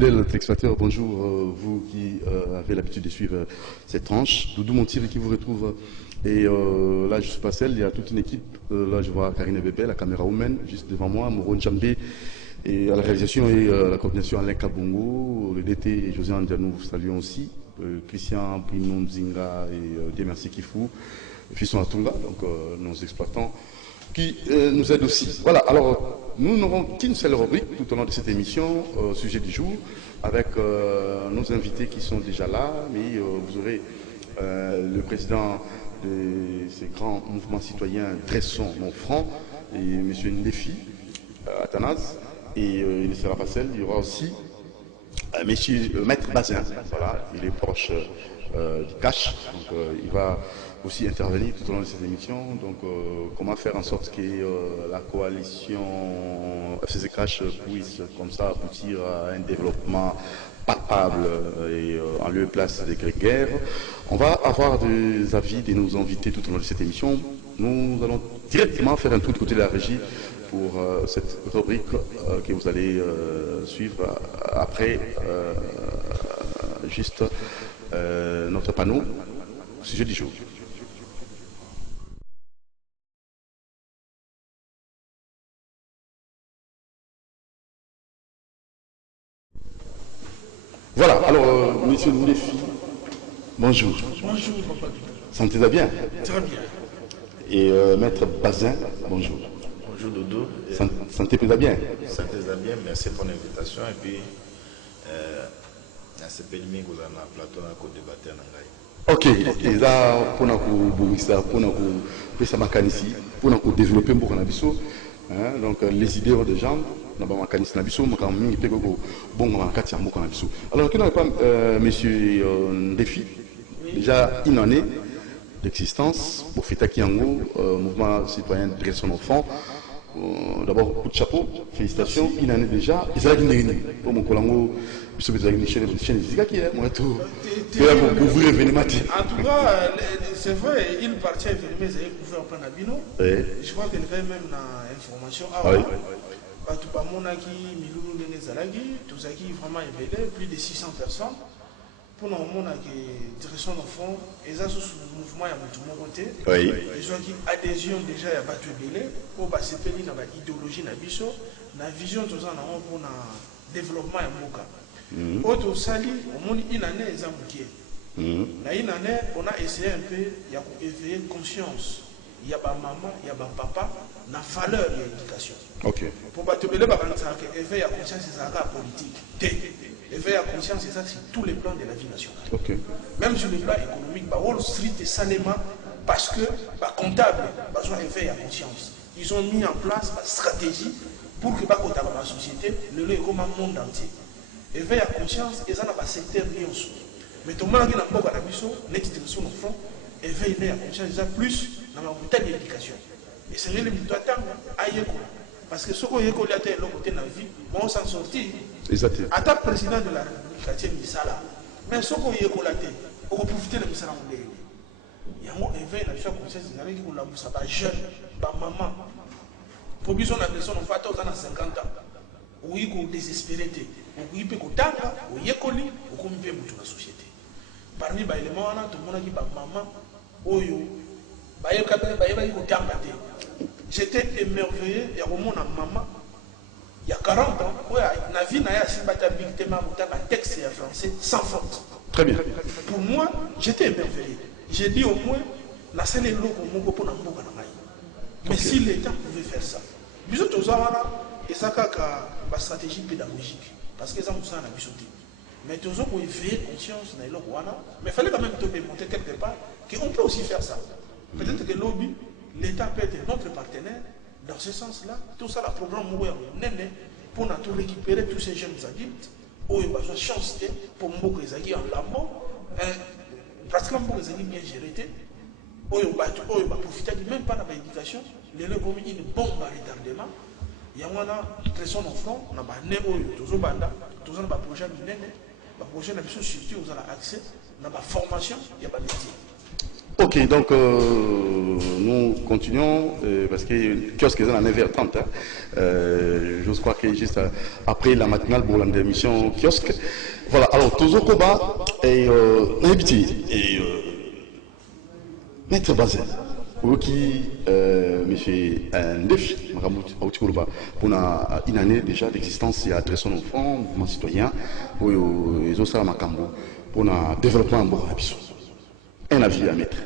fidèles téléspectateurs, bonjour, vous qui avez l'habitude de suivre cette tranche. Doudou Montiri qui vous retrouve. Et là, je suis pas seul, il y a toute une équipe. Là, je vois Karine Bébé, la caméra woman, juste devant moi, Moron Djambé, et à la réalisation et la coordination Alain Kabongo, le DT et José Andia, nous vous saluons aussi. Christian Brino Mzinga et Dieu merci Kifou, Fisson Atunga, donc nos exploitants, qui nous aident aussi. Voilà, alors nous n'aurons qu'une seule rubrique tout au long de cette émission, sujet du jour, avec nos invités qui sont déjà là, mais vous aurez le président de ces grands mouvements citoyens Dressons nos francs, et M. Ndefi, Athanas, et il ne sera pas seul, il y aura aussi Maître Bazin, voilà, il est proche du cash, donc il va aussi intervenir tout au long de cette émission. Donc, comment faire en sorte que la coalition FCC Cash puisse, comme ça, aboutir à un développement palpable et en lieu et place des grégaires. On va avoir des avis de nos invités tout au long de cette émission. Nous allons directement faire un tour du côté de la régie pour cette rubrique que vous allez suivre après juste notre panneau sujet du jour. Voilà, alors, monsieur Ndefi, bonjour. Bonjour, papa. Sentez-vous bien? Très bien. Et maître Bazin, bonjour. Bonjour Dodo. Sentez-vous bien? Sentez-vous bien, merci pour l'invitation. Et puis, c'est pénible que vous avez un plateau pour débattre en anglais. Ok, et là, pour nous développer un peu donc les idées des gens, alors, qui n'avait pas, monsieur Ndefi, déjà une année d'existence pour Fitaki Yango, mouvement citoyen Dressons nos francs. D'abord, coup de chapeau, félicitations, une année déjà. Ils ont une pour mon colango, je suis une chaîne qui est moi tout. Vous revenez matin. En tout cas, c'est vrai, il partit à venir, mais il pouvait en prendre un bino. Je crois qu'il y avait même une information avant. Tout le monde qui Milou Nézalagi, tout ça qui vraiment éveillé, plus de 600 personnes. Pour le moment, qui direction au fond, et ça, sous le mouvement, il y a tout le monde côté. Ils ont qui adhésion déjà, il y a pas tout belé, pour passer dans l'idéologie, dans la vision, tout ça, pour le développement, il y a autre sali, au monde, une année, ils ont bouqué. Là, une année, on a essayé un peu, il y a éveiller conscience. Il y a ma maman, il y a ma papa, la valeur de l'éducation. Pour pas te belé, éveiller la conscience, c'est ça, la politique. Éveiller la conscience, c'est ça, c'est tous les plans de la vie nationale. Même sur le plan économique, Wall Street est salement parce que les comptables ont éveillé la conscience. Ils ont mis en place une stratégie pour que la société ne le comme un monde entier. Éveiller la conscience, ils ont un secteur lié au sous. Mais tout le monde qui n'a pas la mission, l'extension au front, éveiller la conscience, ils ont plus dans la bouteille de l'éducation. Et c'est le but de parce que ce qu'on a été dans la vie, on s'en sortit. À ta président de la République, Misala. Mais ce qu'on a été, on va profiter de Misala. Il y a un éveil dans la conscience, il y a un jeune, maman. Pour que son agression ne fasse pas 50 ans. Oui, qu'on désespéré, oui, qu'on tanga, oui, qu'on lit, ou qu'on vit dans la société. Parmi les éléments, tout le monde a dit maman, oyo, j'étais émerveillé, il y a un moment maman, il y a 40 ans, la vie n'a pas un texte français sans faute. Très bien. Pour moi, j'étais émerveillé. J'ai dit au moins, la scène est lourde pour moi. Mais si l'État pouvait faire ça, bisous tous et ça a une stratégie pédagogique. Parce que ça nous a bisouté. Mais tous pour éveiller conscience, mais il fallait quand même te démontrer quelque part qu'on peut aussi faire ça. Peut-être que lobby, l'État peut être notre partenaire dans ce sens-là. Tout ça, le programme pour nous récupérer tous ces jeunes adultes, où il y a une chance pour nous les en lambeau, pratiquement pour les bien gérés, où il va profiter même pas de l'éducation, les gens ont mis une bombe à retardement. Il y a une pression en front, on a un toujours banda, toujours un projet mineur, un projet surtout, vous avez accès, on a une formation, il y a un métier. Ok, donc nous continuons parce que le kiosque est à 9h30. Je crois que juste après la matinale pour l'émission kiosque. Voilà, alors Tozo Koba et Maître Bazin, qui me fait un défi pour une année déjà d'existence et adresse son enfant, mouvement citoyen, pour les autres pour le développement en Borabissou. Un avis à mettre.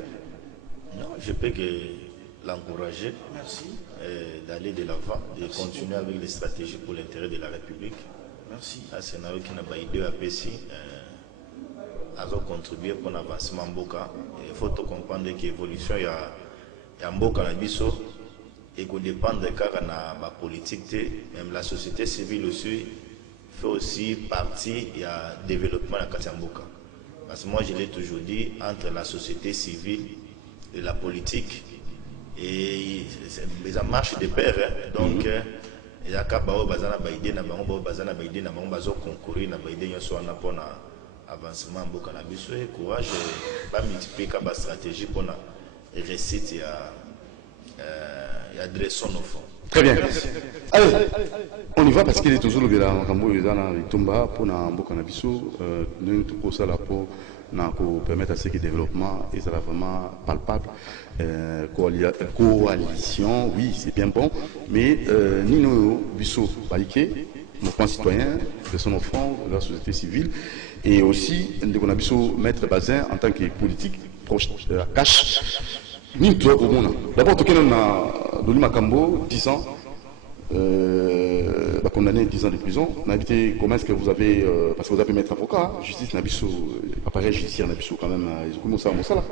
Non, je peux que l'encourager d'aller de l'avant et continuer avec les stratégies pour l'intérêt de la République. Merci. C'est un qui n'a pas idée à PSI. A contribué pour l'avancement Mboka. Il faut comprendre que l'évolution il y a Mboka na biso et qu'on dépend de la politique, même la société civile aussi fait aussi partie il y a développement à Mboka. Parce que moi je l'ai toujours dit, entre la société civile et la politique, et ça marche de pair. Donc il y a qu'à bazana baïdé na bango bazana baïdé na bango bazo concourir na baïdé yoso na pona avancement Mboka na biso et courage pas multiplier la stratégie pour la réussite et adresse nos fonds. Très bien. Allez, on y va parce qu'il est toujours le bilan de Tomba pour Mboka na biso. Nous tout ça là pour permettre à ce que le développement est vraiment palpable. Coalition, oui, c'est bien bon, mais Nino Bisso Baïké, mouvement citoyen, de son enfant, de la société civile, et aussi Ndekonabiso Maître Bazin en tant que politique proche de la cache. D'abord, tout le monde a donné Makambo 10 ans, condamné 10 ans de prison. Comment est-ce que vous avez, parce que vous avez maître avocat, justice Nabiso, appareil judiciaire Nabiso quand même, ils ont commencé à monter là.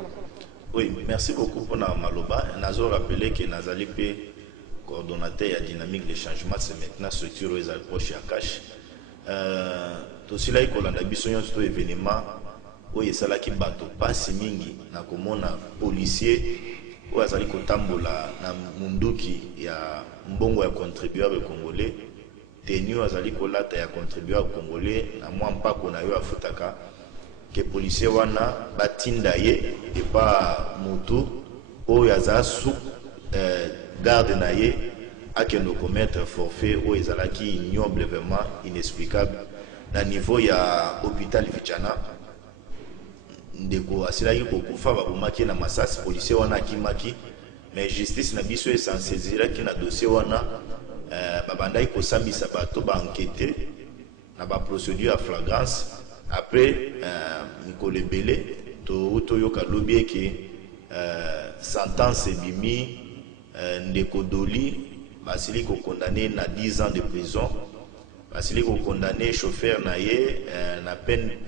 Oui, merci beaucoup pour Maloba. Nous avons rappelé que Nazali P, coordonnateur et dynamique de changement, c'est maintenant structure aux approches à cache. Tout cela est qu'on a besoin d'un événement où il y a qui bateau pas si mingi na komona policier où azali kotambola na munduki ya mbongo ya contribuable congolais tenu azali kolata ya contribuable congolais na mwa mpako na yo afutaka que policier wana batinda ye et pas motu oyo aza sous garde na ye akendo commettre forfait oyo ezalaki ignoble vraiment inexplicable na niveau ya hôpital Vichana ndeko asilaki kokufa babomaki na masasi policier wana akimaki mais justice na biso esanseziraki na dossier wana babandaki kosambisa bato baenquête na baprocédure ya flagrance après mikolo ebele toyoka lobi eke sentence ebimi ndeko Doli basili kokondamné na 10 ans de prison basili kokondamné chauffeur na ye na peine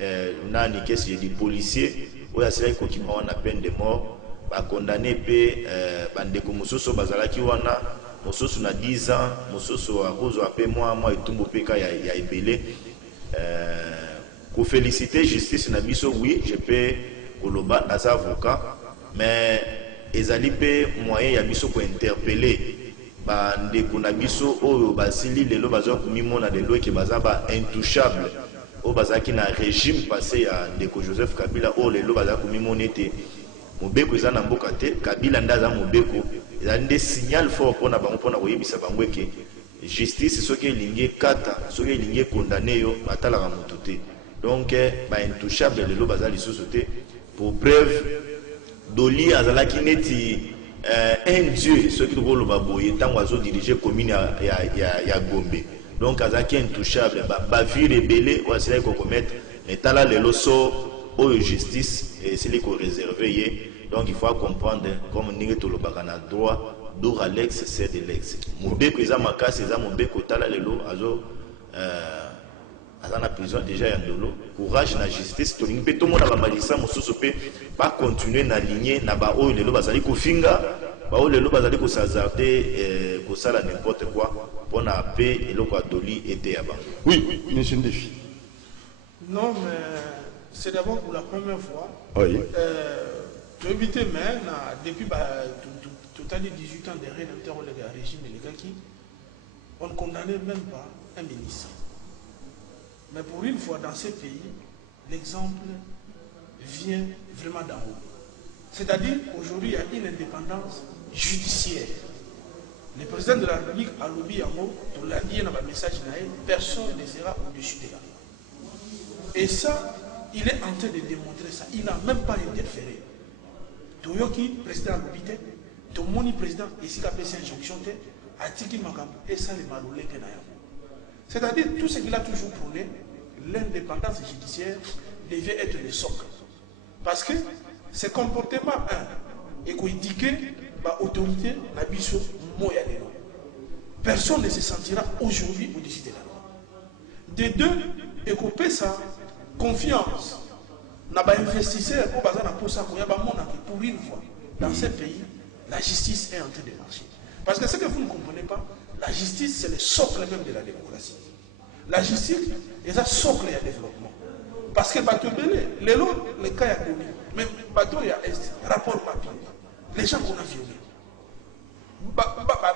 nani kesi je dis policier oyo asilaki kokima wana peine de mort bakondamné pe bandeko mosusu bazalaki wana mosusu na 10 ans mosusu akozwa pe mwa etumbu peka ya ebele pour féliciter justice na biso oui je peux koloba naza avocat mais ezali pe moyen ya biso ko interpeller bandeko na biso oyo basili lelo bazwa komimona lelo eke baza ba intouchable oyo bazalaki na régime passé ya ndeko Joseph Kabila oyo lelo bazala komimona ete mobeko eza na mboka te Kabila nde aza mobeko ezali nde signal fort mpona bango mpona koyebisa bango eke justice soki elingi ekata soki elingi ekondamne yo batalaka motu te donc ba intouchable lelo baza lisusu te pour brève Doli azalaki neti un dieu soki tokoloba boye ntango azodirige commune ya Gombe donc azalaki intouchable bavire ebele oyo asilaki kokommettre mais tala lelo so oyo justice esili koreserve ye donc il faut comprendre comme ndenge tolobaka na droit dora lex c'est de lex mobeko eza makasi eza mobeko tala lelo aza na prison déjà ya ndolo courage na justice tolingi mpe tomona bamagistrat mosusu mpe bacontinue na ligne na baoyo lelo bazali kofinga baoyo lelo bazali kosazarde kosala n'importe quoi mpona mpe eloko ya Doli ete ya bango. Oui, monsieur Ndefi. Non, mais c'est d'abord pour la première fois. Oui. Tu as évité, mais depuis tout à 18 ans derrière le régime et les gars qui on ne condamnait même pas un ministre. Mais pour une fois dans ces pays, l'exemple vient vraiment d'en haut. C'est-à-dire qu'aujourd'hui, il y a une indépendance judiciaire. Le président de la République a lobby en haut, pour l'a dit dans un message, personne ne sera au-dessus de la loi. Et ça, il est en train de démontrer ça. Il n'a même pas interféré. Toyoki, président Lobité, Tomoni, président, et si la PC injonction, a tiki makambo, et ça, les malolés que c'est-à-dire, tout ce qu'il a toujours prôné, l'indépendance judiciaire devait être le socle. Parce que ce comportement, est indiqué par l'autorité, la biso, moyenne. Personne ne se sentira aujourd'hui au-dessus de la loi. De deux, et couper sa confiance. N'a pas investisseur pour une fois dans ce pays, la justice est en train de marcher. Parce que ce que vous ne comprenez pas, la justice c'est le socle même de la démocratie. La justice est un socle de développement. Parce que les cas a connu, même il y a un rapport papier. Les gens qu'on a violés.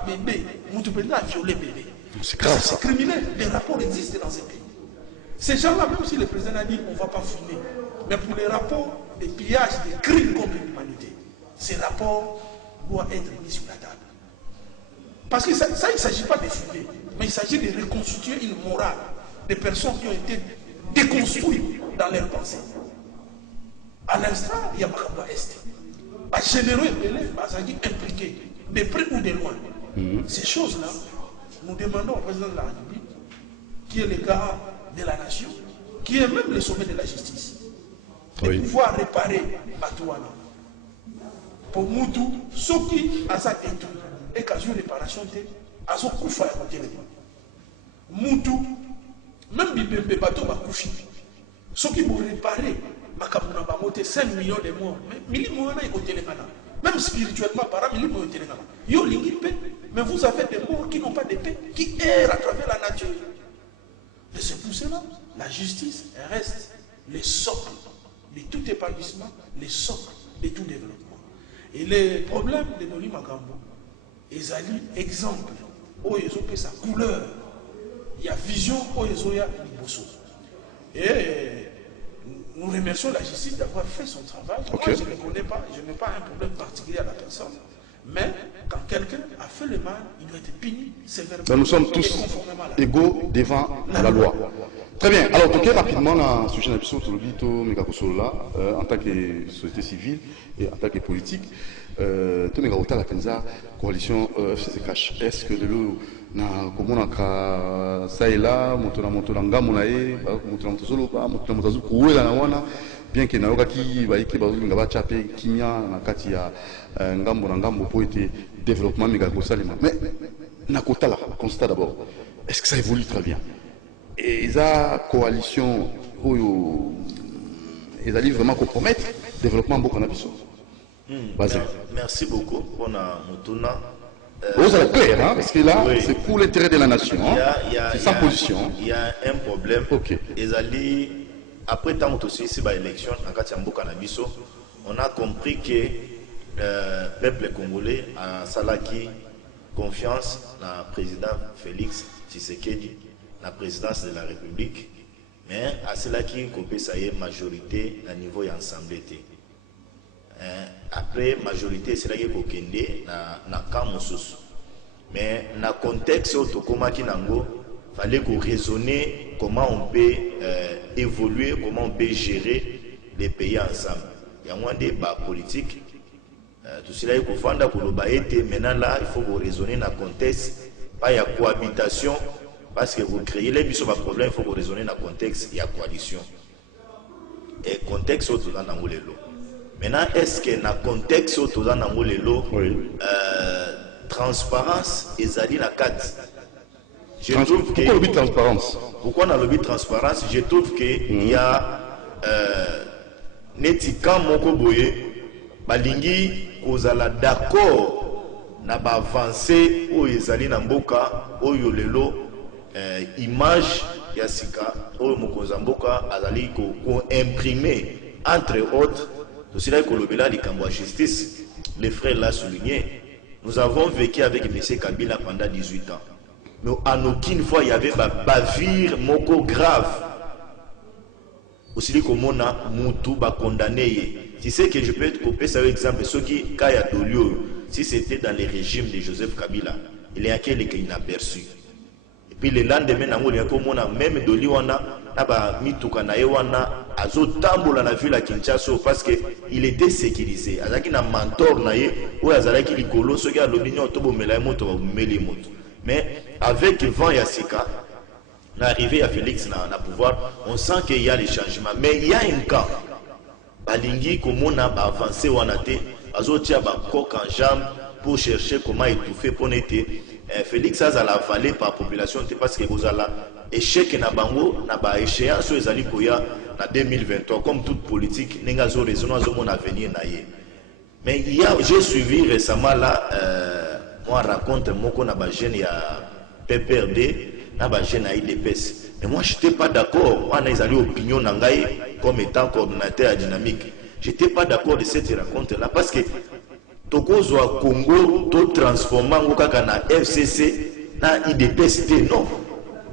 Bébé, Moutoupenna a violé bébé. C'est grave ça. C'est criminel. Les rapports existent dans ce pays. Ces gens-là, même si le président a dit on ne va pas fumer, mais pour les rapports de pillage, de crimes contre l'humanité, ces rapports doivent être mis sur la table. Parce que ça il ne s'agit pas de fumer, mais il s'agit de reconstituer une morale des personnes qui ont été déconstruites dans leurs pensées. À l'instant, il y a Makamba Est. À généreux élèves, impliqués, de près ou de loin. Ces choses-là, nous demandons au président de la République, qui est le garant de la nation, qui est même le sommet de la justice, de pouvoir réparer Batouana. Pour Moutou, ceux qui ont ça et tout, et qu'à une réparation, à ce coup, il faut téléphone. Moutou, même Bibé Bateau va coucher. Ceux qui vont réparer, 5 millions de morts, mais même spirituellement, mais vous avez des morts qui n'ont pas de paix, qui errent à travers la nature. Et c'est pour cela, la justice reste le socle de tout épanouissement, le socle de tout développement. Et les problèmes de Noli Makambo, ils allaient exemple, où ils ont sa couleur, il y a vision, où ils ont Liboso. Et nous remercions la justice d'avoir fait son travail. Okay. Moi, je ne connais pas, je n'ai pas un problème particulier à la personne. Mais quand quelqu'un a fait le mal, il doit être puni sévèrement. Nous sommes tous égaux devant la loi. Très bien. Alors, toquez rapidement le sujet de la en tant que société civile et en tant que politique. La coalition FCCH. Est-ce que de l'eau na komona ka saila motona ngamu na ye motona motozolo ba motona motazu kuwela na wana bien que na okaki ba yiki ba ngaba chape kimia na kati ya ngambo na ngambo po ete développement méga ko salima mais na kota la constat d'abord est-ce que ça évolue très bien et ça coalition oyo ezali vraiment compromettre développement beaucoup na biso basé. Merci beaucoup pour na motuna. Vous allez clair, hein, parce que là, oui. C'est pour l'intérêt de la nation. C'est sa position. Il y a un problème. Ok. Après tant aussi, c'est l'élection, on a compris que le peuple congolais a salaki confiance dans le président Félix Tshisekedi, la présidence de la République, mais à cela qui copie ça y est majorité à niveau et ensemble. Après majorité c'est là que kokende na kamosusu mais na contexte autokoma kinango fallait qu'on raisonner comment on peut évoluer, comment on peut gérer les pays ensemble. Il y a moins de débat politique tout cela il faut fanda pour le baïté maintenant là il faut raisonner dans contexte pas il y a cohabitation parce que vous créez les bisous problème il faut raisonner dans contexte il y a coalition et contexte autour dans l'angolelo. Maintenant, est-ce que dans le contexte où nous avons transparence et la carte? Pourquoi le but de transparence? Pourquoi dans le but de transparence? Je trouve qu'il y a Netika Mokoboye, Balingi, Kozala d'accord, n'a pas avancé, où Ezali Namboka, où Yolelo, image Yassika, où Mokozamboka, Azali, qu'on imprimé, entre autres. C'est là que le justice, les frères l'ont souligné. Nous avons vécu avec M. Kabila pendant 18 ans. Mais en aucune fois, il y avait un bavure moko grave. Aussi, comme on a Moutou condamné. tu sais que je peux te couper ça exemple, ceux qui, Kaya Dolio, si c'était dans les régimes de Joseph Kabila, il y a quelqu'un qui est inaperçu. Et puis le lendemain, même Dolio, naba mituka na yewana azo tambola na ville à Kinshasa parce que il était sécurisé. Azaki na mentor na ye ou azalaki likolo soki alobinyo tobo mela moto ba meli moto. Mais avec vent Yassika, l'arrivée à Félix na pouvoir, on sent qu'il y a des changements. Mais il y a un cas. Balingi komona ba avancer wanate azo tia ba coq en jambe pour chercher comment étouffer pour n'être Félix a la avalé par population parce que vous avez échec na bango na ba échéance ezali koya na 2023 comme toute politique nenga zo raison zo mon avenir na ye. Mais il y a j'ai suivi récemment là moi raconte moko na ba jeune ya PPRD na ba jeune na IDPS. Mais moi je n'étais pas d'accord on a ezali opinion na ngai comme étant coordinateur dynamique. J'étais pas d'accord de cette rencontre là parce que Tokozwa Congo to transformer ngokaka na FCC na IDPS non.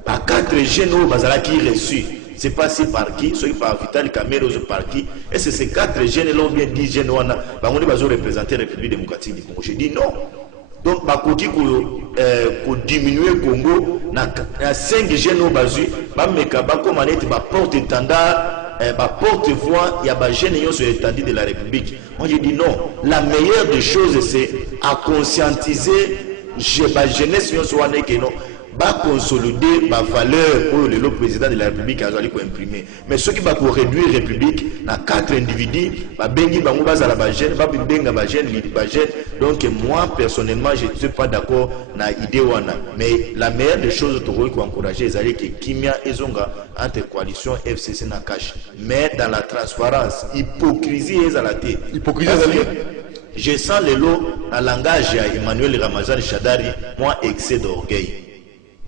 Par 4 jeunes bazala qui reçu. C'est passé par qui? Soit par Vital Kamerhe par qui? Et c'est ces 4 jeunes là ou bien 10 jeunes wana bango bazo représenter la République démocratique du Congo. Je dis non. Donc bakoki ko diminuer Congo na 5 jeunes bazu ba meka ba comme manette ba porte étendard porte-voix, il y a des jeunes sur l'étendue de la République. Moi je dis non. La meilleure des choses, c'est à conscientiser la jeunesse qui va consolider la valeur pour le président de la République a imprimé. Mais ceux qui vont réduire la République, il y a 4 individus, donc moi personnellement je ne suis pas d'accord avec l'idée. Mais la meilleure des choses pour encourager c'est que Kimia et Zonga entre coalition FCC na cache. Mais dans la transparence, hypocrisie est à la tête. Hypocrisie je sens le lot dans le langage d'Emmanuel Ramazan Shadari, moi excès d'orgueil.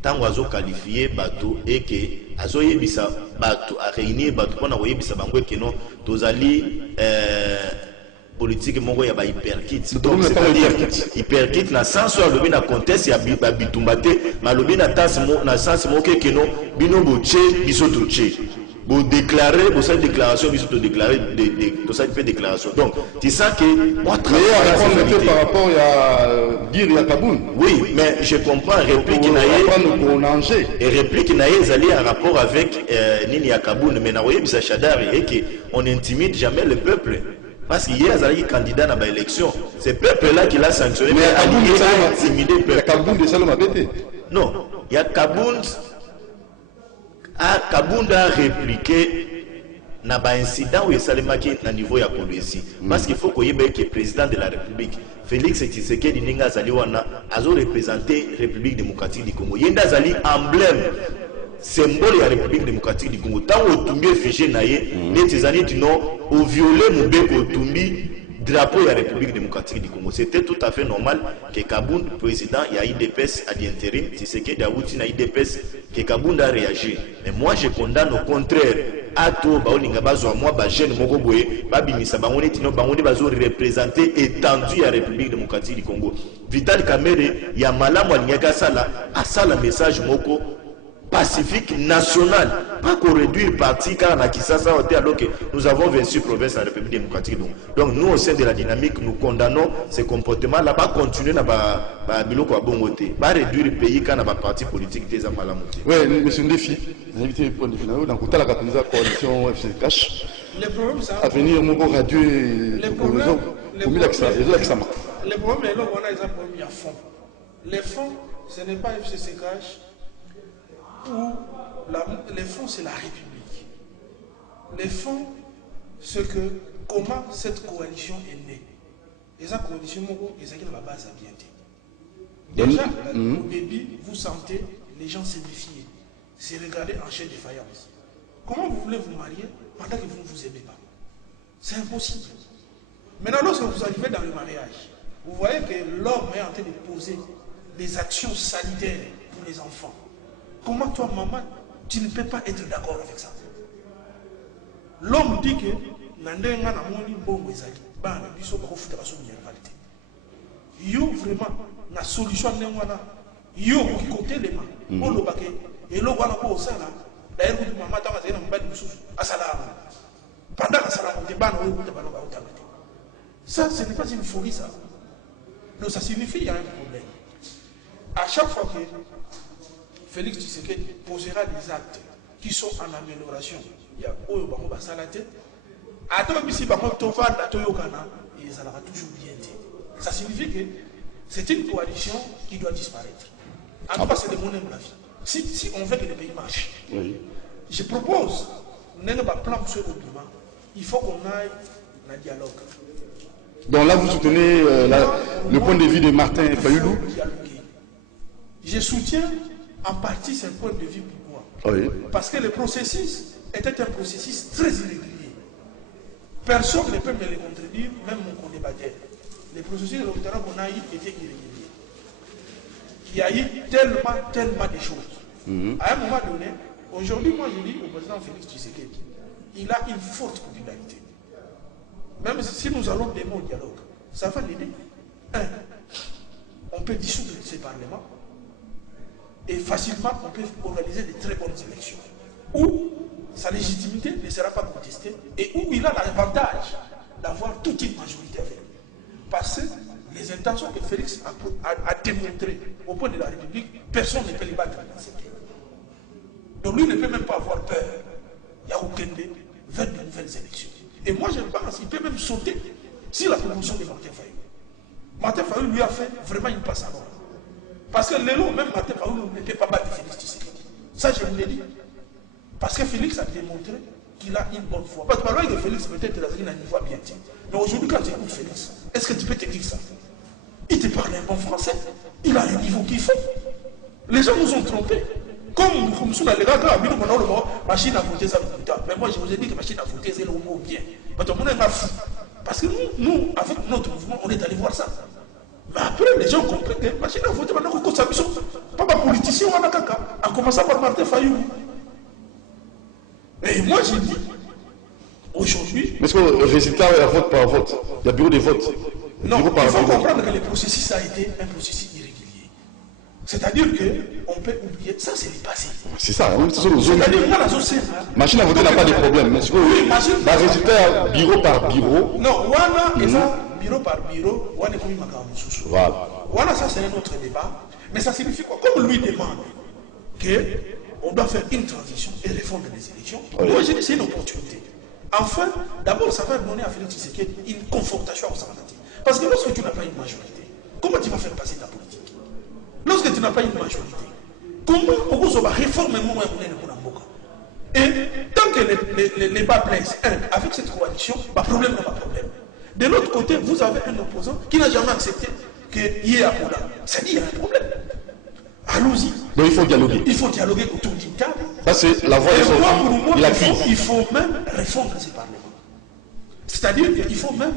Tant azo qualifié bateau et que azo yebisa bateau a réunir bateau pour na yebisa bango que non tozali politique mongo ya ba hyperkit donc c'est-à-dire hyperkit na sens sur le na contexte ya bitumbate malobi na tasse na sens mo que non bino boche biso toche vous déclarez, vous faites déclaration, vous déclarez, vous faites déclaration. Donc, tu sens que moi, travailler par rapport à dire la Kaboun. Oui, mais je comprends. Réplique naïe. Et réplique naïe, ils allaient en rapport avec Nini Kaboun. Mais naïe, bisa Chadari, et qu'on n'intimide jamais le peuple. Parce qu'il y a un candidat dans l'élection. C'est le peuple-là qui l'a sanctionné. Mais Kaboun, il a intimidé le peuple. Kaboun de Salom a pété. Non, il y a Kaboun. Kabunda a répliqué na ba incident où il s'est marqué à niveau ya police parce qu'il faut que le président de la République Félix Tshisekedi ninga zali wana azo représenter République démocratique du Congo yenda zali emblème symbole de la République démocratique du Congo tant otumbi fiché na ye neti zali tino au violer mobeko otumbi drapeau de la République démocratique du Congo. C'était tout à fait normal que Kaboun, président, il y a IDPS à l'intérim, Tshisekedi Daouti na IDPS, que Kaboun a réagi. Mais moi, je condamne au contraire. Ato, Baolinga Bazo, moi, Bajen, Mogoboye, Babimisa, Baoné, Tino, Baoné, Bazo, représenté étendu à la République démocratique du Congo. Vital Kamerhe, il y a Malam Walinga Sala, à ça le message Moko. Pacifique national, pas qu'on réduire parti car on a qui ça alors que nous avons 26 provinces en République démocratique. Donc nous au sein de la dynamique, nous condamnons ces comportements là, pas continuer à biloko à bon côté, pas réduire le pays quand on a parti politique des amalamoté. Oui, monsieur Ndefi, invité pour le final, dans la coalition FC Cash. Le problème ça. À venir, mon bon radio et le problème, le problème est là, on a des problèmes à fond. Les fonds, ce n'est pas FCC Cash. Où les fonds, c'est la République. Les fonds, c'est que comment cette coalition est née. Et cette coalition, c'est la base à bien dire. Déjà, au début, vous sentez les gens se méfier. C'est regarder en chaîne de faïence. Comment vous voulez vous marier pendant que vous ne vous aimez pas? C'est impossible. Maintenant, lorsque vous arrivez dans le mariage, vous voyez que l'homme est en train de poser des actions sanitaires pour les enfants. Comment toi, maman, tu ne peux pas être d'accord avec ça? L'homme dit que Nandenga na moni bongo ezali. Ba na biso ba kofuta baso réalité. Yo vraiment na solution nengwana. Yo qui côté les mains. On lobake et lo wana ko sala. D'ailleurs maman ta mazena mbali mususu asala. Pendant que ça la monte ba na ko ta ba na ba Ça, ce n'est pas une folie, ça. Donc ça signifie qu'il y a un problème. À chaque fois que Félix Tshisekedi posera des actes qui sont en amélioration, il y a Oyo Basalate, attends, si Bango Tova, Natoyokana, et ça sera toujours bien dit. Ça signifie que c'est une coalition qui doit disparaître. En tout cas, c'est de mon avis. Si on veut que les pays marchent, je propose, plan sur le climat, il faut qu'on aille dans le dialogue. Donc là, vous soutenez le point de vue de Martin Fayoulou. Je soutiens en partie ce point de vue. Pourquoi? Parce que le processus était un processus très irrégulier. Personne ne peut me le contredire, même mon co-débatteur. Le processus électoral qu'on a eu était irrégulier. Il y a eu tellement de choses. À un moment donné, aujourd'hui, moi je dis au président Félix Tshisekedi, il a une forte popularité. Même si nous allons des mots au dialogue, ça va l'aider. On peut dissoudre ce parlement et facilement on peut organiser de très bonnes élections où sa légitimité ne sera pas contestée et où il a l'avantage d'avoir toute une majorité avec lui. Parce que les intentions que Félix a démontrées au point de la République, personne ne peut les battre dans cette guerre. Donc lui ne peut même pas avoir peur. Il y a aucun dé vers de nouvelles élections. Et moi je pense qu'il peut même sauter si la promotion de Martin Fayoulou. Martin Fayoulou lui a fait vraiment une passe à l'ordre. Parce que l'élo, même Martin Fayoulou ne peut pas battre Félix Tshisekedi. Ça je vous l'ai dit. Parce que Félix a démontré qu'il a une bonne foi. Parce que par exemple, Félix peut-être il a une voix bien. Mais aujourd'hui quand tu écoutes Félix, est-ce que tu peux te dire ça? Il te parle un bon français. Il a un niveau qu'il faut. Les gens nous ont trompés. Comme nous sommes les gars, machine à voter ça. Mais moi je vous ai dit que machine à voter c'est le mot bien. Parce que nous, avec notre mouvement, on est allé voir ça. Mais après, les gens comprennent que machine à voter, maintenant qu'on s'amuse, pas ma politicien, on a caca. En commençant par Martin Fayoulou. Et moi j'ai dit, aujourd'hui. Mais est-ce que le résultat est vote par vote? Il y a bureau de vote. Non, il faut comprendre que le processus a été un processus irrégulier. C'est-à-dire qu'on peut oublier, ça c'est le passé. C'est ça, oui, c'est-à-dire moi la zone. Machine à voter n'a pas de problème. Mais le résultat bureau par bureau. Non, Wana et ça, bureau par bureau, Wana est comme une voilà. Voilà, ça c'est un autre débat. Mais ça signifie quoi? Comme lui demande qu'on doit faire une transition et réforme des élections, moi j'ai dit c'est une opportunité. Enfin, d'abord ça va donner à Félix Tshisekedi une confortation représentative. Parce que lorsque tu n'as pas une majorité, comment tu vas faire passer ta politique? Lorsque tu n'as pas une majorité, comment on va réformer le monde? Et tant que les bas blessent, avec cette coalition, pas problème, pas problème. De l'autre côté, vous avez un opposant qui n'a jamais accepté qu'il y ait Apola. C'est-à-dire qu'il y a un problème. Allons-y. Donc il faut dialoguer. Il faut dialoguer autour d'une table. Ça c'est la voie de son il faut même réformer ce parlement. C'est-à-dire qu'il faut même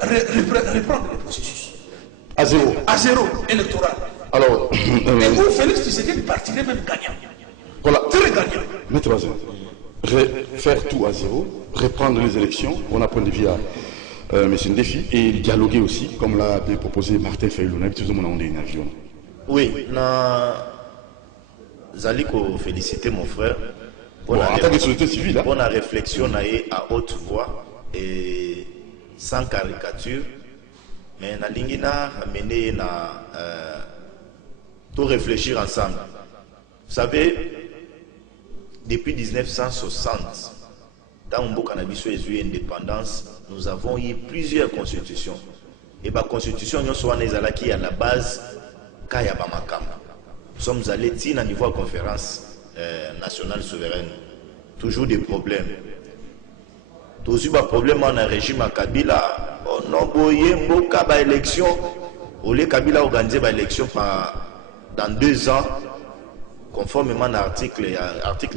reprendre le processus. À zéro. À zéro électoral. Alors, et vous, Félix Tshisekedi partirait même gagnant. Voilà. Très gagnant. Maître Bazin, faire tout à zéro, reprendre les élections, on a point de vue à M. Ndefi, et dialoguer aussi, comme l'a proposé Martin Fayoulou. Oui, Zaliko féliciter mon frère pour en tant que société civile. Pour la réflexion à haute voix et sans caricature. Mais na lingina amené na tout réfléchir ensemble. Vous savez, depuis 1960, dans Mboka Nabiso et eu indépendance, nous avons eu plusieurs constitutions. Et la constitution nous sommes allés à la base Kaya Bamakam. Nous sommes allés à niveau de conférence nationale souveraine. Toujours des problèmes. Toujours des problèmes dans le régime à Kabila. On a envoyé Mboka élection. Olé Kabila a organisé l'élection dans 2 ans, conformément à l'article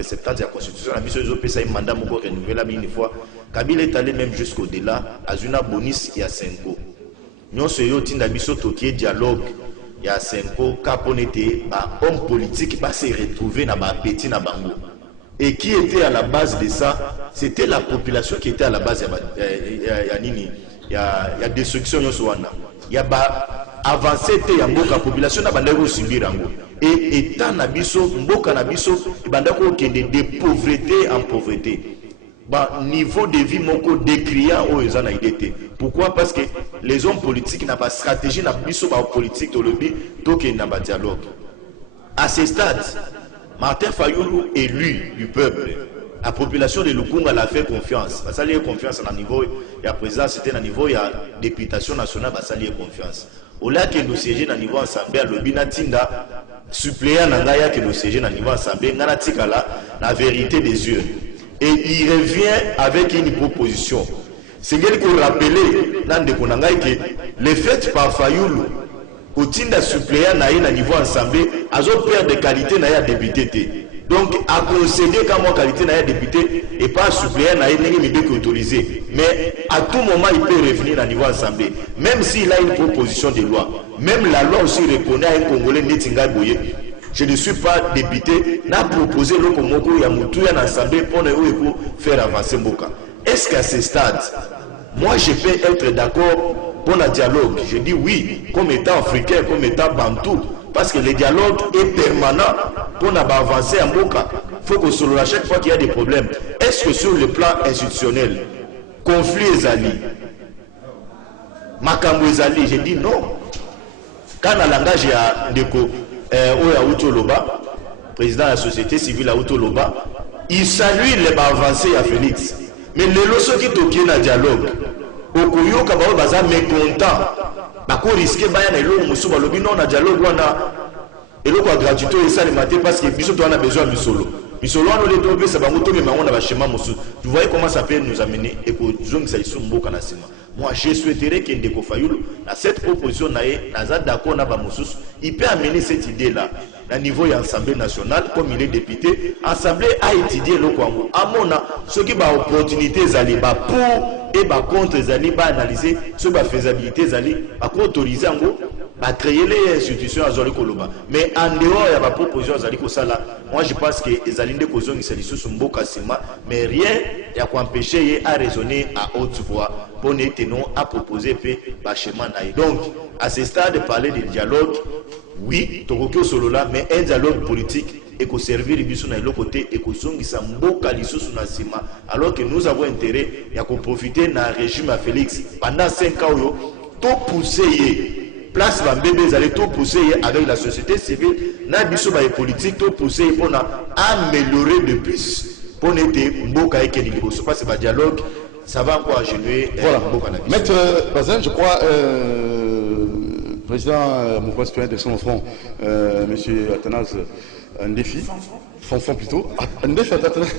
70 de la Constitution. La mission de un mandat renouvelable une fois. Kabila est allé même jusqu'au-delà. Azuna Bonis et à 5 ans. Nous sommes allés dialogue. Il y a 5 ans, quand on était homme politique qui se retrouver dans la petit na bango. Et qui était à la base de ça? C'était la population qui était à la base. Il y a destruction. Il y a avancé la population n'a pas subir. Et étant nabiso, mboka nabiso, il y a de pauvreté en pauvreté. niveau de vie moko décriant au ezana idée. Pourquoi? Parce que les hommes politiques n'ont pas stratégie, n'a pas politique de lobby, donc il n'y a pas dialogue. À ce stade, Martin Fayulu, élu du peuple, la population de Lukunga l'a fait confiance. Ça lui a confiance à niveau, il y a présent, c'était à niveau, il y a députation nationale, ça lui a confiance. Au lieu que nous siégeons à niveau assemblée, le binatinda suppléant Nangaya que nous siégeons à niveau assemblée, Nanatikala, la vérité des yeux. Et il revient avec une proposition. C'est qu'il faut rappeler que le fait par Fayulu, au tinda suppléant na niveau assemblée, a perdre de qualité na député. Donc, à concéder comme qualité na député et pas suppléant na n'est autorisé. Mais à tout moment, il peut revenir à niveau assemblée. Même s'il a une proposition de loi, même la loi aussi reconnaît à un Congolais Netinga Boye. Je ne suis pas député, n'a proposé le Komoko Yamutu en assemblée pour faire avancer Mboka. Est-ce qu'à ce stade, moi je peux être d'accord pour un dialogue? Je dis oui, comme état africain, comme état bantou, parce que le dialogue est permanent pour avancer en Mboka. Il faut que sur à chaque fois qu'il y a des problèmes, est-ce que sur le plan institutionnel, conflit Ezali, Makambo Ezali, je dis non. Quand le langage il y a des Oya Outoloba, président de la société civile à Outoloba, il salue les avancées à Félix. Mais les leçons qui toquent dans le dialogue, au Koyo Kabao Baza mécontent, Bako risqué Bayana et l'eau, Moussou Balobi, non, on a dialogue, on a. Et l'eau quoi gratuité et ça le matin parce que Bissot on a besoin de Bissolo. Bissolo on les dobe ça va moto mais on a schéma Moussou. Vous voyez comment ça peut nous amener et que zone ça sont beau kanasima. Moi je souhaiterais qu'il Ndeko Fayulu à cette proposition naza d'accord na ba Moussou, il peut amener cette idée là à niveau de l'Assemblée nationale comme il est député, assemblée a étudié le Kwango. À mon avis, ce qui va opportunité zali ba pour et ba contre zali ba analyser ce ba faisabilité zali ba autoriser en gros à créer les institutions à Zoli Koloba. Mais en dehors, il y a pas proposition à Zali Kosala. Moi, je pense que les Zalinde Kozong, c'est sous Mboka Sima, mais rien n'y a qu'à empêcher à raisonner à haute voix pour n'étendre à proposer fait Bachema Naï. Donc, à ce stade de parler de dialogue, oui, Torokyo Solola, mais un dialogue politique et qu'on servir les bisous de l'autre côté et qu'on songe sa Mboka Lissou sur Sima, alors que nous avons intérêt à profiter d'un régime à Félix pendant 5 ans, tout pousser. Place va bébé aller tout pousser avec la société civile, na biso ba politique tout pousser pour améliorer de plus pour n'être Mboka et Kenny Liboso parce que le dialogue ça va encore générer voilà. Maître Bazin, je crois président mon citoyen de son front monsieur Athanase un défi Fanfan plutôt un défi Athanase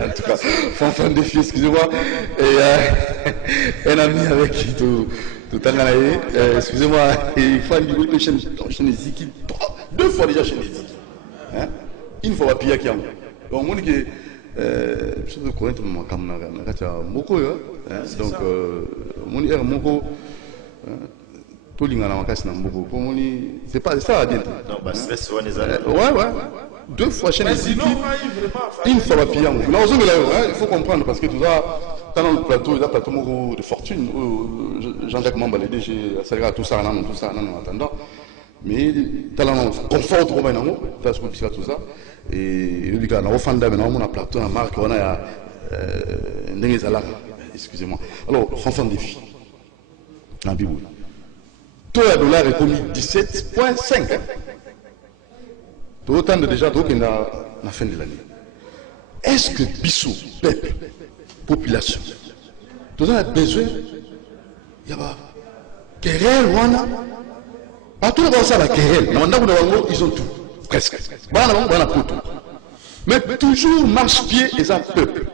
en tout cas Fanfan défi excusez-moi et un ami avec qui tout excusez-moi, il faut une chaîne qui 2 fois déjà chez les hein? Une fois piller qui a donc on dit que je veux connaître mon camarade Moko donc mon dit Moko tout l'ingana en casse Moko pour c'est pas ça à dire non bah stress ouais 2 fois chez les une fois piller non il faut comprendre parce que tout ça dans le plateau, il y a un plateau de fortune. Jean-Jacques Mamba, le DG, ça ira tout ça en attendant. Mais il y a un confort trop bien, il y a tout ça. Et il y a un offrande, on a un plateau, on a marque, on a un excusez-moi. Alors, Fanfan défi. En Bible. Tout le dollar est commis 17,5. Tout autant de déjà, donc, il a la fin de l'année. Est-ce que Bissou, peuple, population, tout ça a besoin, il y a pas querelle, pas tout le monde ça va querelle, ils ont tout, presque. Mais toujours marche-pied et ça peuple.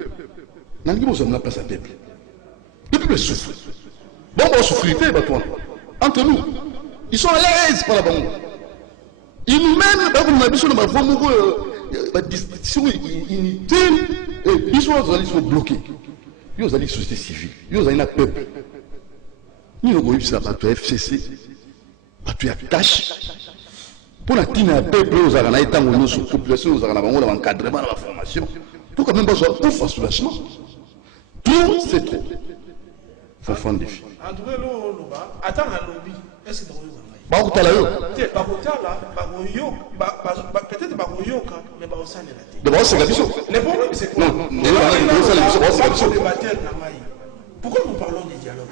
Nous sommes là pas ça peuple. Le peuple souffre. Bon, on souffre, entre nous, ils sont à l'aise pour la banque. Ils nous mènent, on a besoin de ma voix, unité, et ils sont bloqués. Ils ont la société civile, ils ont un peuple. Ils ont eu ça, tu FCC, tu as tâche. Pour la tine à peuple, ils ont un état où nous sommes population, nous avons un encadrement, la formation. Pour quand même pas tout faire soulagement. Tout c'est trop. Faut faire un défi. En tout cas, attends un lobby. Est-ce que vous avez peut-être mais le problème c'est quoi? Pourquoi nous parlons des dialogues?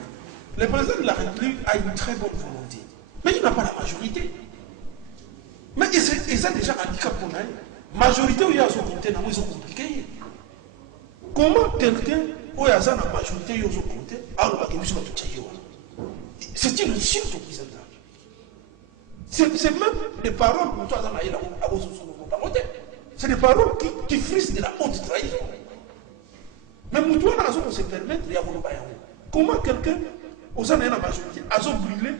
Le président de la République a une très bonne volonté, mais il n'a pas la majorité. Mais ils ont déjà handicap pour nous. Majorité où il y a son comté, ils sont compliqués. Comment quelqu'un où il y a la majorité où il y a son comté, c'est une insulte au président. C'est même des paroles pour toi, c'est des paroles qui frisent de la haute trahison. Mais nous on se permettre, il y a comment quelqu'un aux années la majorité a brûlé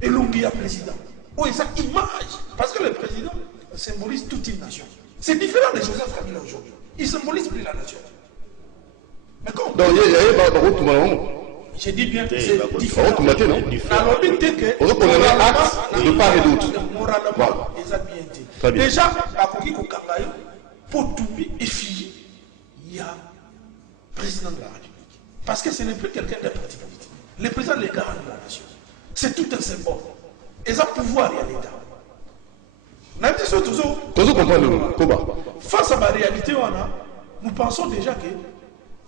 et l'ongué à président. Oui, ça image. Parce que le président symbolise toute une nation. C'est différent des choses Kabila aujourd'hui. Il symbolise plus la nation. Mais comme. Donc, j'ai dit bien que c'est différent. Moralement, déjà, pour tout effigie, il y a le président de la République. Parce que ce n'est plus quelqu'un d'un parti politique. Le président est garant de la nation. C'est tout un symbole. Et ça, pouvoir, il y a l'État. Face à la réalité, nous pensons déjà que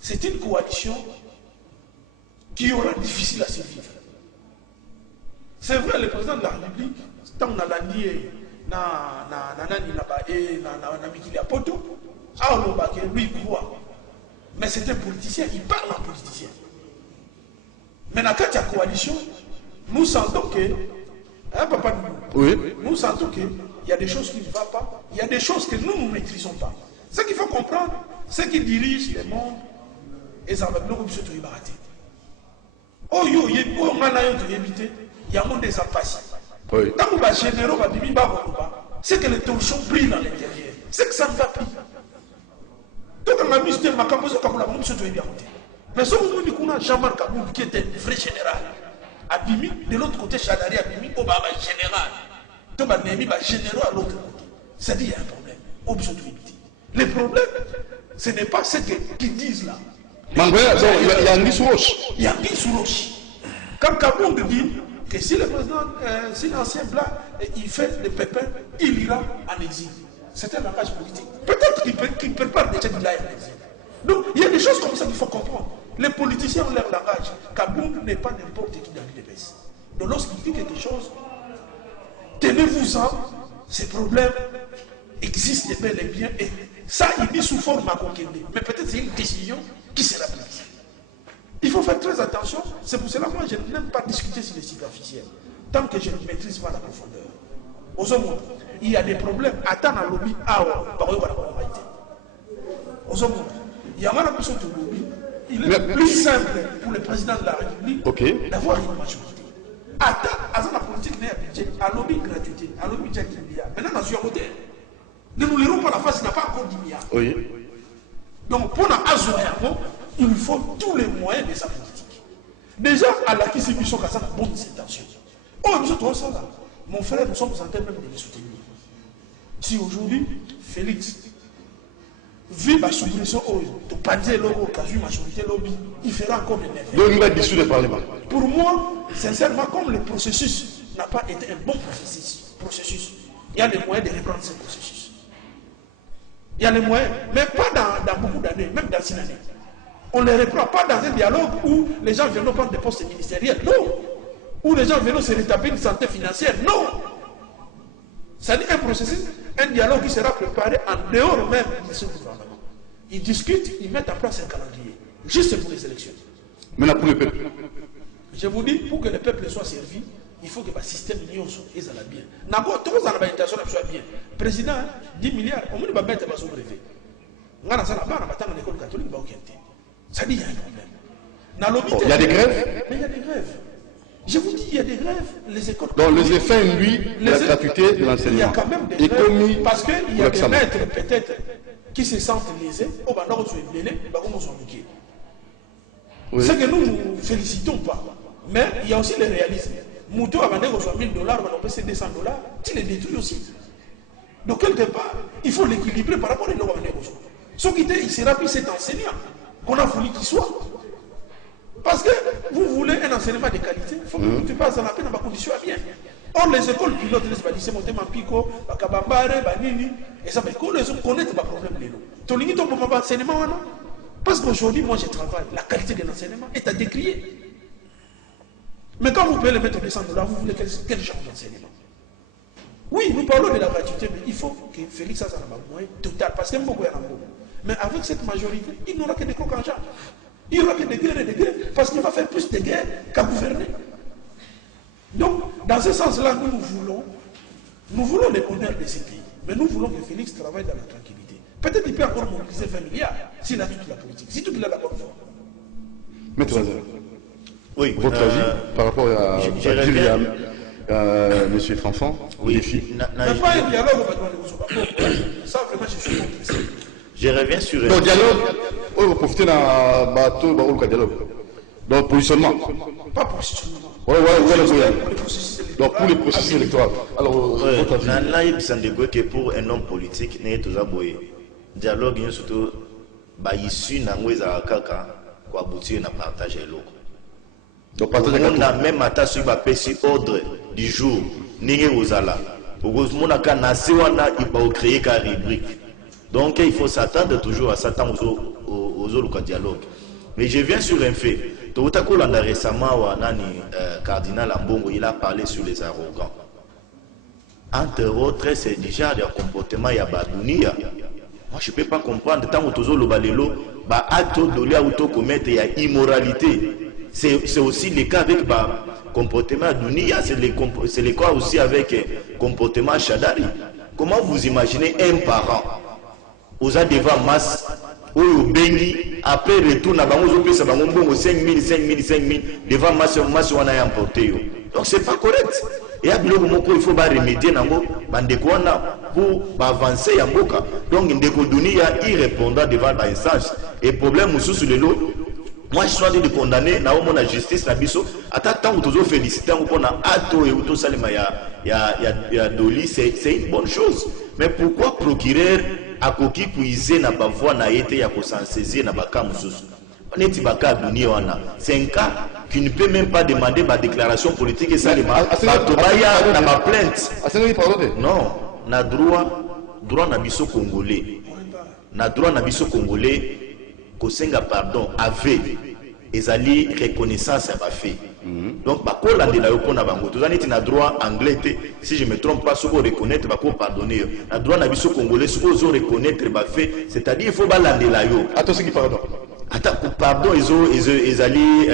c'est une coalition qui aura difficile à survivre. C'est vrai, le président de la République, tant on a l'année, lui croit. Mais c'est un politicien, il parle en politicien. Mais dans la coalition, nous sentons que nous sentons qu'il y a des choses qui ne vont pas, il y a des choses que nous ne maîtrisons pas. Ce qu'il faut comprendre, c'est qu'ils dirigent le monde et ça va nous se trouver baraté. Il y a un monde des impasses. Tant que les généraux vont dire c'est que les torchons brillent à l'intérieur. C'est que ça ne va plus. Donc on a mis ce macambo sur la monde se trouver bien. Mais ce moment où on a Jean-Marc Kaboul qui était un vrai général. Abimi, de l'autre côté, Chadari Abimi, au Baba général. Donc, Nemi va généraux à l'autre côté. C'est-à-dire, il y a un problème. Le problème, ce n'est pas ce qu'ils disent là. Il y a un roche. Il y a un roche. Quand Kaboul dit que si le président, si l'ancien blanc, il fait des pépins, il ira en exil. C'est un langage politique. Peut-être qu'il prépare déjà qu'il aille en exil. Donc, il y a des choses comme ça qu'il faut comprendre. Les politiciens ont leur langage. Kaboul n'est pas n'importe qui dans l'UDPS. Donc lorsqu'il dit quelque chose, tenez-vous-en, ces problèmes existent bel et bien. Et ça, il dit sous forme à conquérir. Mais peut-être c'est une décision qui sera prise. Il faut faire très attention. C'est pour cela que moi, je n'aime pas discuter sur les superficiels. Tant que je ne maîtrise pas la profondeur. Aux hommes, il y a des problèmes. Attends à lobby. Aux hommes, il y a un question de lobby. Il est plus simple pour le président de la République d'avoir une majorité. Attends, à la politique n'est budget, à lobby gratuité, à lobby budget 10 milliards. Maintenant, nous sommes ne nous lirons pas la face, il n'a pas encore 10 milliards. Oui. Donc, pour la Azoréamo, il faut tous les moyens de sa politique. Déjà, à la Kissibisson, ça a une bonne intention. Oh, nous sommes ça là. Mon frère, nous sommes en train même de les soutenir. Si aujourd'hui, Félix, vu la suppression de Padé Lobo, qui a eu majorité lobby, il fera encore un effet. Donc il va dissoudre le Parlement. Pour moi, sincèrement, comme le processus n'a pas été un bon processus, il y a les moyens de reprendre ce processus. Il y a les moyens, mais pas dans beaucoup d'années, même dans une année. On ne les reprend pas dans un dialogue où les gens viennent prendre des postes ministériels, non. Où les gens viennent se rétablir une santé financière, non. C'est un processus, un dialogue qui sera préparé en dehors même de ce gouvernement. Ils discutent, ils mettent en place un calendrier, juste pour les élections. Maintenant pour le peuple. Je vous dis, pour que le peuple soit servi, il faut que le système union soit bien. N'importe quoi, ça n'a soit bien. Président, 10 milliards, on ne va pas mettre son brevet. On a l'école catholique, ça dit qu'il y a un problème. Il y a des grèves. Mais il y a des grèves. Je vous dis, il y a des grèves, les écoles. Donc les effets induits de la gratuité de l'enseignement. Il y a quand même des grèves, parce qu'il y a des maîtres peut-être qui se sentent lésés, au bandar où tu es blélé, comment sont niqués. C'est que nous ne félicitons pas. Mais il y a aussi le réalisme. Moutou a vendu $1 000, on a payé $200, tu les détruis aussi. Donc quelque part, il faut l'équilibrer par rapport à nos ce qui il sera plus cet enseignant qu'on a voulu qu'il soit. Parce que vous voulez un enseignement de qualité, il faut que tu passes dans la peine dans ma condition à bien. Or, les écoles pilotes, les lycées Montema Pico, Kabambare, Banini, et ça, mais quand les autres connaissent pas problème de l'eau. Tu lis ton enseignement, parce qu'aujourd'hui, moi, je travaille, la qualité de l'enseignement est à décrier. Mais quand vous pouvez le mettre au $100, vous voulez quel genre d'enseignement? Oui, nous parlons de la gratuité, mais il faut que Félix Azara ait un moyen total, parce qu'il y a beaucoup de monde. Mais avec cette majorité, il n'aura que des crocs en jambe. Il n'y aura que des guerres et des guerres, parce qu'il va faire plus de guerres qu'à gouverner. Donc, dans ce sens-là, nous voulons le bonheur de ce pays. Mais nous voulons que Félix travaille dans la tranquillité. Peut-être qu'il peut encore mobiliser 20 milliards s'il a toute la politique, si toute la bonne foi. Maître Azar, oui, votre avis par rapport à M. Fanfan, au défi? Mais pas un dialogue, ça vraiment je suis contre. Je reviens sur... Donc, dialogue, on va profiter d'un bateau, d'un dialogue. Donc, positionnement. Pas positionnement. Oui. Donc, pour les processus électoraux. Alors, pour un homme politique, il y a un dialogue, surtout, issu de aboutir à partager l'eau. Donc, on a même attaché sur le ordre du jour. Donc il faut s'attendre toujours à s'attendre aux autres dialogues. Mais je viens sur un fait. Récemment, Cardinal Ambongo, il a parlé sur les arrogants. Entre autres, c'est déjà le comportement de Badunia. Moi, je ne peux pas comprendre. Tant que le balelo, immoralité. C'est aussi le cas avec le comportement Dunia, c'est le cas aussi avec le comportement Chadari. Comment vous imaginez un parent aux devant masse, au Bengi, après retour, na bango zo pesa bango mbongo 5 000 devant masse on a emporté. Donc c'est pas correct. Et à biloko moko il faut ba remédier nango bandeko wana pour avancer ya mboka. Donc ndeko Dunia il répondra devant l'instance. Et problème mususu lelo, moi je suis en train de condamner na homo na justice na biso attends toujours féliciter pour na ato et auto salima ya doli, c'est une bonne chose. Mais pourquoi procureur a koki puiser na bavoie na été ya ko s'en saisir na baka mususu? Neti baka Dunia wana. C'est un cas qui ne peut même pas demander ma déclaration politique et ça les batobaya na ma plainte. Non, na droit na biso congolais. Na droit na biso congolais kosenga pardon avait ezali reconnaissance à fait. Donc bakola de la yopona bango tozani tina droit anglais si je me trompe pas soko reconnaître bako pardonner na droit na biso congolais soko zo reconnaître ba fait, c'est-à-dire il faut balandela yo attention qui pardon pardon ezali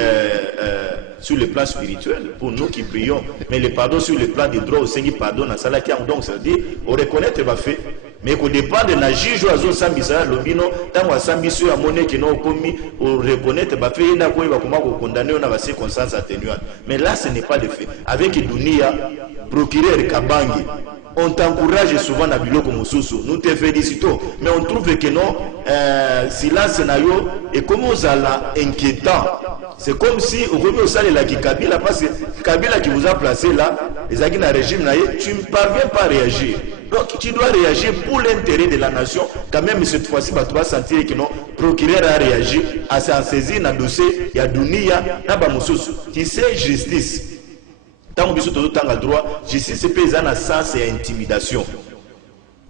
sur le plan spirituel pour nous qui prions, mais le pardon sur le plan des droits au Seigneur pardon na salaki donc c'est-à-dire on reconnaître ba fait. Mais qu'au dépend de la juge à Sambisa, l'obino, tant à Sambiso à monnaie qui n'ont commis ou reconnaître, bah fait n'a pas condamné on a circonstances atténuantes. Mais là, ce n'est pas le fait. Avec Dunia, procureur Kabangi, on t'encourage souvent à Biloko Moussousou. Nous te félicitons, mais on trouve que non, silence scénario est comme aux ala inquiétant. C'est comme si au premier salle là qui Kabila parce que Kabila qui vous a placé là, les Aguina régime là, tu ne parviens pas à réagir. Donc tu dois réagir pour l'intérêt de la nation. Quand même cette fois-ci, tu vas sentir que non, procureur a réagi à s'en saisir dans le dossier, il y a Dunia, tu sais justice. Tant que tu as le droit, justice c'est pas un sens et intimidation.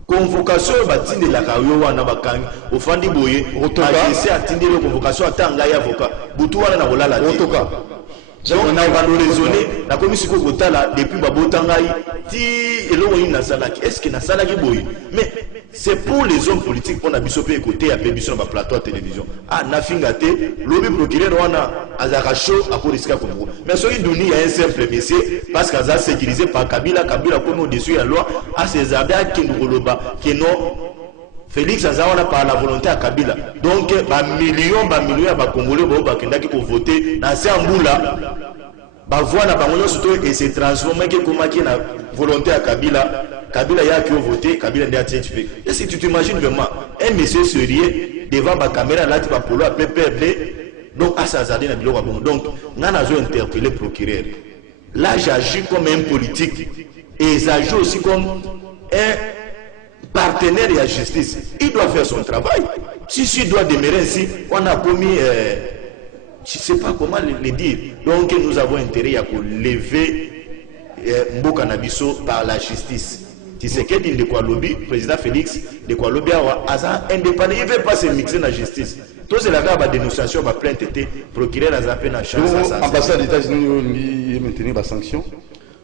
Convocation batinde la kayo wana bakangi ofandi boye agissé atinde le convocation atanga ya avocat butu wana na kolala otoka on a raisonné la commission kotala depuis babotangai ti elongo ina salaki est-ce que na salaki boye mais c'est pour les hommes politiques pour na biso pe côté ya biso na plateau de télévision na fingate lobi procureur wana azaka show a risquer Congo mais soki Dunia un simple monsieur parce qu'aza sécurisé par Kabila comme au-dessus de la loi à ces arda qui nous roloba que non Félix Azawana par la volonté à Kabila. Donc, millions de Congolais qui ont voté dans ces amboulas. Et s'est transformé comme la volonté à Kabila. Kabila y a qui ont voté, Kabila n'a pas fait. Et si tu t'imagines vraiment, un monsieur sérieux devant la caméra, là, tu vas pouvoir perdre. Donc, à Sazadé, donc, on a interpellé le procureur. Là, j'agis comme un politique. Et j'agis aussi comme un partenaire de la justice. Il doit faire son travail. Si il doit demeurer ainsi, on a commis, je ne sais pas comment le dire. Donc nous avons intérêt à lever mboka na biso par la justice. Tshisekedi de quoi lobby, président Félix de quoi lobby aza indépendant, il ne veut pas se mixer dans la justice. Tout c'est la grave dénonciation, ma plainte était procureur à peine en chance. L'ambassade des États-Unis maintenir la sanction.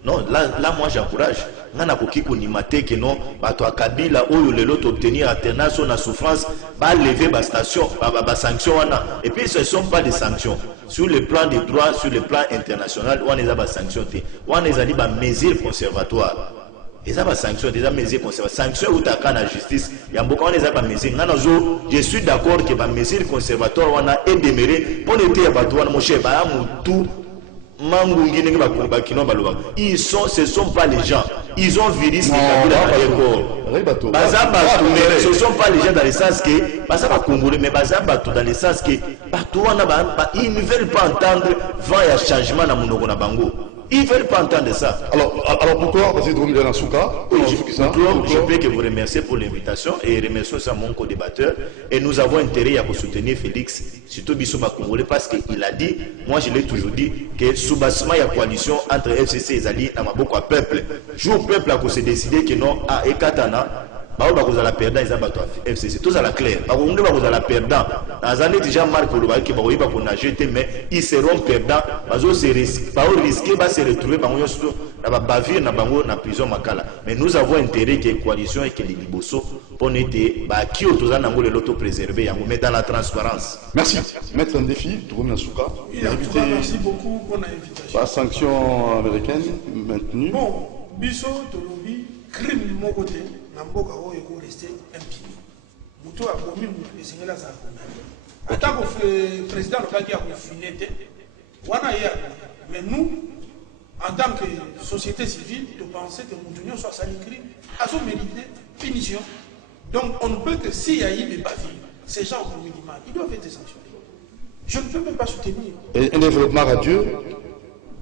Non, là moi j'encourage. Nana koki konimate que non, bato a Kabila ou le lot obtenir alternance na souffrance, va lever ba station, ba sanction wana. Et puis ce ne sont pas des sanctions. Sur le plan des droits, sur le plan international, on les a ba sanctions. On les a dit ba mesures conservatoires. Ils ont des sanctions, des mesures conservatoires. Sanctions ou t'as la justice. Il y a beaucoup de mesures. Je suis d'accord que les mesures conservatoires on a déméré pour l'été à Batouane, mon cher, tout. Ils ce sont pas les gens. Ils ont viré ce ce ne sont pas les gens dans le sens que mais dans le sens que ils ne veulent pas entendre vent et changement dans mon bango. Ils ne veulent pas entendre ça. Alors pourquoi? Parce que je peux que vous remercier pour l'invitation et remercier aussi mon co-débatteur. Et nous avons intérêt à soutenir Félix, surtout Bissouba Congolais, parce qu'il a dit, moi je l'ai toujours dit, que sous bassement il y a coalition entre FCC et Zali, dans beaucoup de peuple. Jour peuple a se décidé que non, à Ekatana, vous allez perdre, ils ont FCC. Tout ça la clair. Vous allez perdre. Dans un déjà marque pour le bail qui va pour nager, mais ils seront perdants. Ils risquer de se retrouver dans la bavure, dans la prison Makala. Mais nous avons intérêt que la coalition et que les Liboso pour nous qui ont l'auto préservé, mais dans la transparence. Merci. Mettre un défi, Tourumi Asuka. Merci beaucoup pour l'invitation. La sanction américaine maintenue. Bon, Bisso, Tolobi, crime de mon côté. Namboka oyo ko rester impuni. Muto a commis muto esengela za condamné. Autant que président lokaki a confiné wana ya mais nous en tant que société civile de penser que muto soit sali crime a son mérité punition. Donc on ne peut que s'il y a eu des bavures, ces gens au minimum, ils doivent être sanctionnés. Je ne peux même pas soutenir. Et un développement radieux.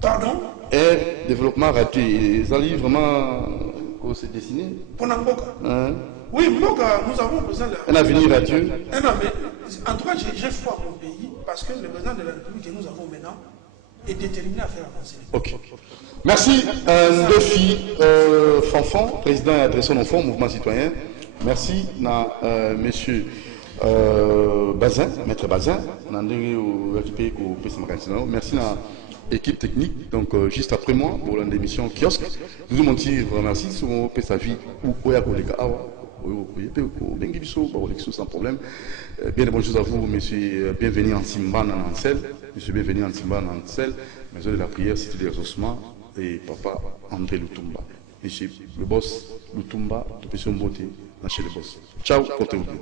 Pardon? Et développement radieux, ils allaient vraiment se dessiner. Pour Namboka. Oui, Mboka, nous avons besoin de... Un avenir radieux. Non, mais en tout cas, j'ai foi à mon pays parce que le président de la République que nous avons maintenant est déterminé à faire avancer. Ok. Merci. Ndefi Fanfan, président et adresseur d'enfants, mouvement citoyen. Merci à monsieur Bazin, maître Bazin. Merci à équipe technique, donc juste après moi pour l'émission kiosque. Nous vous remercie sur sa vie ou sans problème. Bien de bonnes choses à vous, monsieur. Bienvenue en Simban en Ansel. Monsieur, bienvenue en Simban en Ansel. Maison de la prière, cité des ossements et papa André Lutumba. Monsieur le boss Lutumba, de Pession Beauté, chez le boss. Ciao, portez-vous bien.